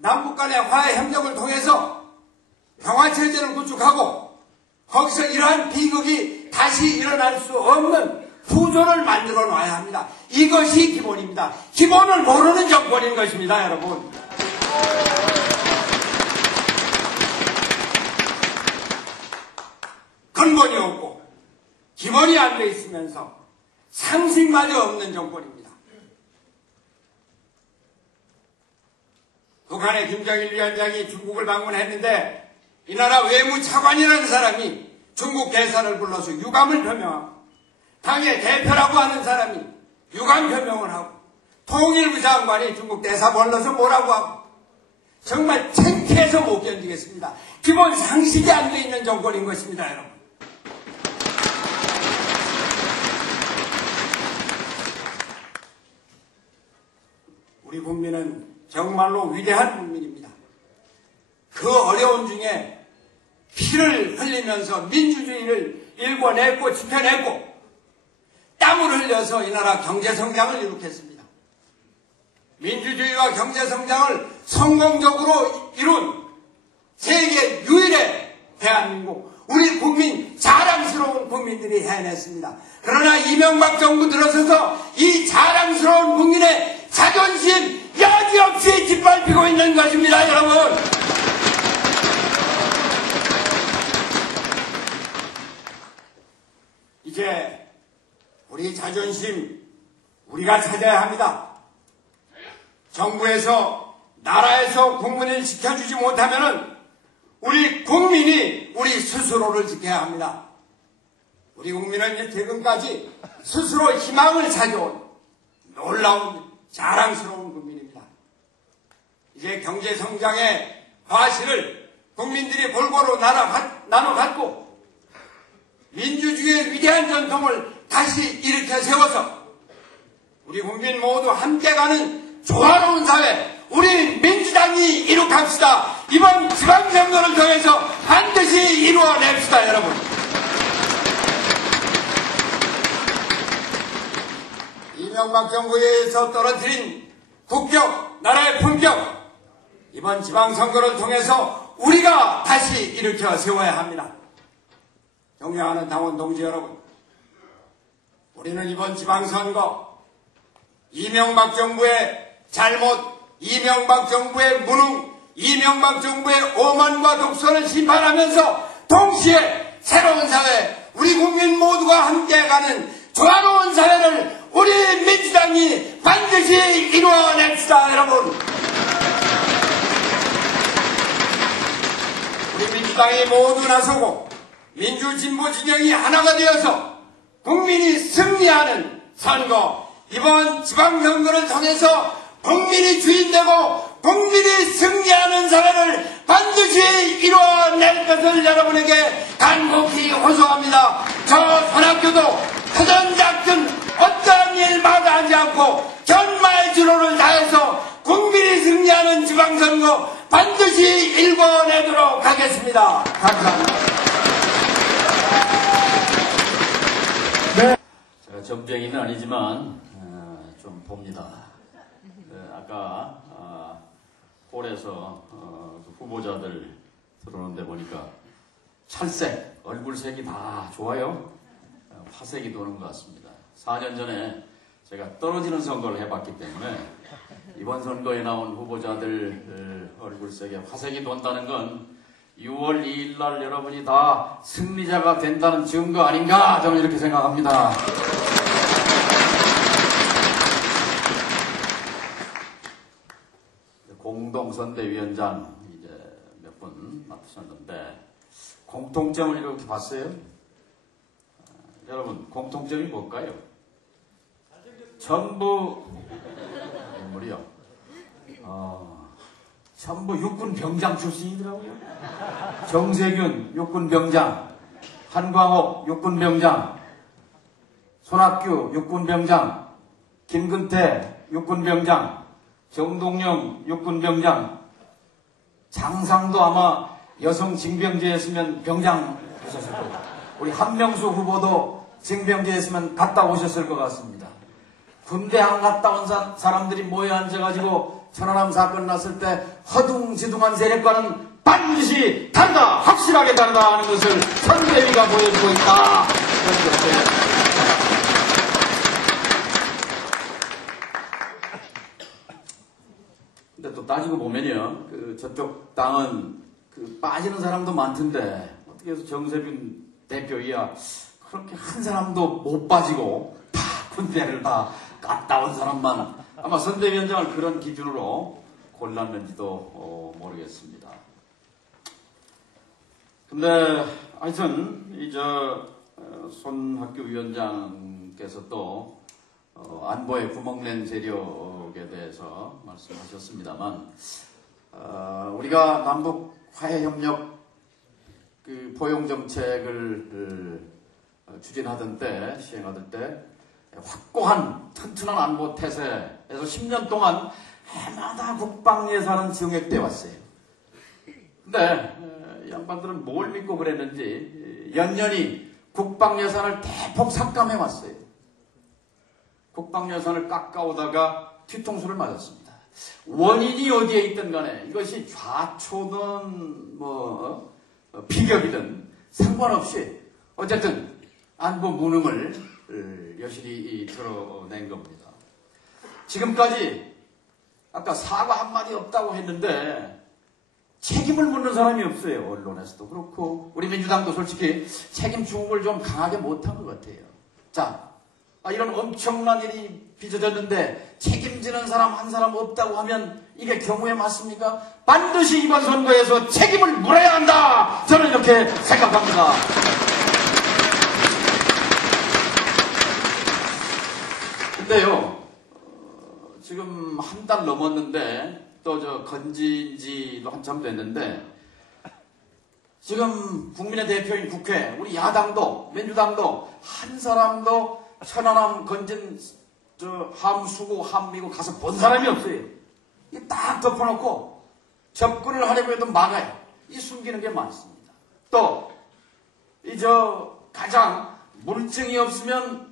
남북 간의 화해 협력을 통해서 평화 체제를 구축하고 거기서 이러한 비극이 다시 일어날 수 없는 구조를 만들어 놔야 합니다. 이것이 기본입니다. 기본을 모르는 정권인 것입니다, 여러분. 근본이 없고 기본이 안 돼 있으면서 상식마저 없는 정권입니다. 북한의 김정일 위원장이 중국을 방문했는데 이 나라 외무차관이라는 사람이 중국 대사를 불러서 유감을 표명하고 당의 대표라고 하는 사람이 유감 표명을 하고 통일부 장관이 중국 대사 불러서 뭐라고 하고 정말 창피해서 못 견디겠습니다. 기본 상식이 안 돼 있는 정권인 것입니다, 여러분. 우리 국민은 정말로 위대한 국민입니다. 그 어려운 중에 피를 흘리면서 민주주의를 일궈냈고 지켜냈고 땀을 흘려서 이 나라 경제성장을 이룩했습니다. 민주주의와 경제성장을 성공적으로 이룬 세계 유일의 대한민국 우리 국민 자랑스러운 국민들이 해냈습니다. 그러나 이명박 정부 들어서서 이 자랑스러운 국민의 자존심 여지없이 짓밟히고 있는 것입니다, 여러분. 이제 우리 자존심 우리가 찾아야 합니다. 정부에서 나라에서 국민을 지켜주지 못하면 우리 국민이 우리 스스로를 지켜야 합니다. 우리 국민은 이제 퇴근까지 스스로 희망을 찾아온 놀라운 자랑스러운. 이제 경제 성장의 과실을 국민들이 골고루 나눠 갖고 민주주의의 위대한 전통을 다시 일으켜 세워서 우리 국민 모두 함께 가는 조화로운 사회 우리 민주당이 이룩합시다. 이번 지방선거를 통해서 반드시 이루어냅시다 여러분. 이명박 정부에서 떨어뜨린 국격, 나라의 품격 이번 지방선거를 통해서 우리가 다시 일으켜 세워야 합니다. 존경하는 당원 동지 여러분 우리는 이번 지방선거 이명박 정부의 잘못, 이명박 정부의 무능, 이명박 정부의 오만과 독선을 심판하면서 동시에 새로운 사회, 우리 국민 모두가 함께 가는 조화로운 사회를 우리 민주당이 반드시 이루어냅시다, 여러분. 우리 민주당이 모두 나서고 민주진보 진영이 하나가 되어서 국민이 승리하는 선거, 이번 지방선거를 통해서 국민이 주인되고 국민이 승리하는 사회를 반드시 이루어낼 것을 여러분에게 간곡히 호소합니다. 저 손학규도 터전작전 어떠한 일 마다 하지 않고 견마의 주로를 다해서 국민이 승리하는 지방선거 반드시 일궈내도록 하겠습니다. 감사합니다. 네. 제가 전병이는 아니지만 좀 봅니다. 네, 아까 아, 홀에서 어, 그 후보자들 들어오는데 보니까 찰색, 얼굴색이 다 좋아요. 어, 화색이 도는 것 같습니다. 4년 전에 제가 떨어지는 선거를 해봤기 때문에 이번 선거에 나온 후보자들 어, 얼굴색에 화색이 돈다는 건 6월 2일 날 여러분이 다 승리자가 된다는 증거 아닌가 저는 이렇게 생각합니다. 공동선대위원장 이제 몇 분 맡으셨는데 공통점을 이렇게 봤어요? 아, 여러분 공통점이 뭘까요? 전부 인물이요. 어, 전부 육군 병장 출신이더라고요. 정세균 육군 병장, 한광옥 육군 병장, 손학규 육군 병장, 김근태 육군 병장, 정동영 육군 병장, 장상도 아마 여성 징병제였으면 병장 하셨을 거고, 우리 한명수 후보도 징병제였으면 갔다 오셨을 것 같습니다. 군대 안 갔다 온 사, 람들이 모여 앉아가지고 천안함 사건 났을 때 허둥지둥한 세력과는 반드시 다르다, 확실하게 다르다 하는 것을 선대위가 보여주고 있다. 근데 또 따지고 보면요, 그 저쪽 땅은 그 빠지는 사람도 많던데 어떻게 해서 정세균 대표 이야 그렇게 한 사람도 못 빠지고 다 군대를 다 갔다 온 사람만 아마 선대위원장을 그런 기준으로 골랐는지도 어, 모르겠습니다. 근데 하여튼 이저 어, 손학규 위원장께서 또 어, 안보의 구멍낸 세력에 대해서 말씀하셨습니다만 어, 우리가 남북 화해 협력 그 포용 정책을 어, 추진하던 때 시행하던 때 확고한 튼튼한 안보 태세에서 10년 동안 해마다 국방 예산은 증액돼 왔어요. 근데 양반들은 뭘 믿고 그랬는지 연년이 국방 예산을 대폭 삭감해 왔어요. 국방 예산을 깎아오다가 뒤통수를 맞았습니다. 원인이 어디에 있든 간에 이것이 좌초든 뭐 어, 비격이든 상관없이 어쨌든 안보 무능을 어, 여실히 드러낸 겁니다. 지금까지 아까 사과 한마디 없다고 했는데 책임을 묻는 사람이 없어요. 언론에서도 그렇고 우리 민주당도 솔직히 책임 중국을 좀 강하게 못한 것 같아요. 자, 아, 이런 엄청난 일이 빚어졌는데 책임지는 사람 한 사람 없다고 하면 이게 경우에 맞습니까? 반드시 이번 선거에서 책임을 물어야 한다. 저는 이렇게 생각합니다. 근데요, 어, 지금 한 달 넘었는데 또 저 건진 지도 한참 됐는데 지금 국민의 대표인 국회, 우리 야당도 민주당도 한 사람도 천안함 건진 저 함수고 함미고 가서 본 사람이 없어요. 이딱 덮어놓고 접근을 하려고 해도 막아요. 이 숨기는 게 많습니다. 또 이 저 가장 물증이 없으면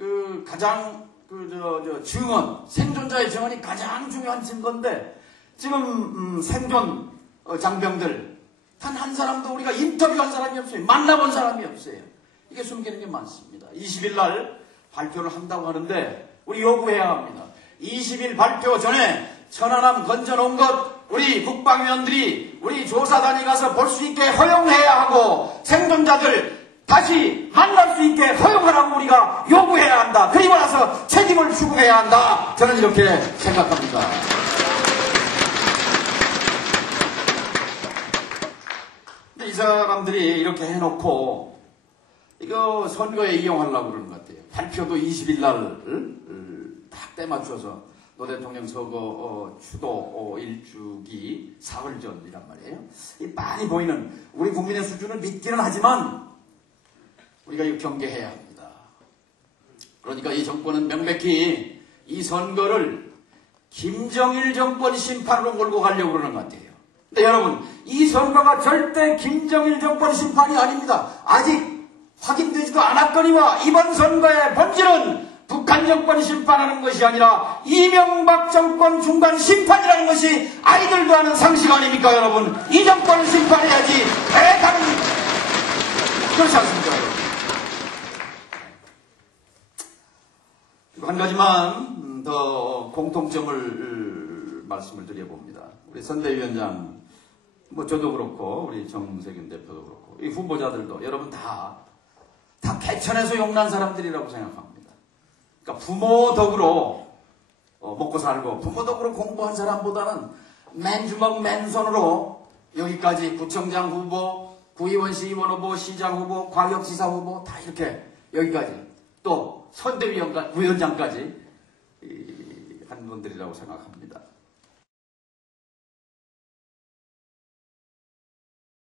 그 가장 그저 저 증언 생존자의 증언이 가장 중요한 증거인데 지금 음, 생존 어, 장병들 단 한 사람도 우리가 인터뷰한 사람이 없어요. 만나본 사람이 없어요. 이게 숨기는 게 많습니다. 20일 날 발표를 한다고 하는데 우리 요구해야 합니다. 20일 발표 전에 천안함 건져놓은 것 우리 국방위원들이 우리 조사단이 가서 볼 수 있게 허용해야 하고 생존자들 다시 만날 수 있게 허용하라고 우리가 요구해야 한다. 그리고 나서 책임을 추구해야 한다. 저는 이렇게 생각합니다. 근데 이 사람들이 이렇게 해놓고 이거 선거에 이용하려고 그러는 것 같아요. 발표도 20일 날딱 때 맞춰서 노 대통령 선거 어, 추도 어, 일주기 사흘 전이란 말이에요. 이 많이 보이는 우리 국민의 수준을 믿기는 하지만 우리가 이거 경계해야 합니다. 그러니까 이 정권은 명백히 이 선거를 김정일 정권 심판으로 몰고 가려고 그러는 것 같아요. 근데 여러분, 이 선거가 절대 김정일 정권 심판이 아닙니다. 아직 확인되지도 않았거니와 이번 선거의 본질은 북한 정권 심판하는 것이 아니라 이명박 정권 중간 심판이라는 것이 아이들도 아는 상식 아닙니까 여러분? 이 정권을 심판해야지 대단한 그렇지 않습니까 여러분? 한 가지만 더 공통점을 말씀을 드려봅니다. 우리 선대위원장, 뭐 저도 그렇고 우리 정세균 대표도 그렇고 이 후보자들도 여러분 다, 다 개천에서 용난 사람들이라고 생각합니다. 그러니까 부모 덕으로 어, 먹고 살고 부모 덕으로 공부한 사람보다는 맨주먹 맨손으로 여기까지 구청장 후보, 구의원 시의원 후보, 시장 후보, 광역지사 후보 다 이렇게 여기까지 또 선대위원장까지 한 분들이라고 생각합니다.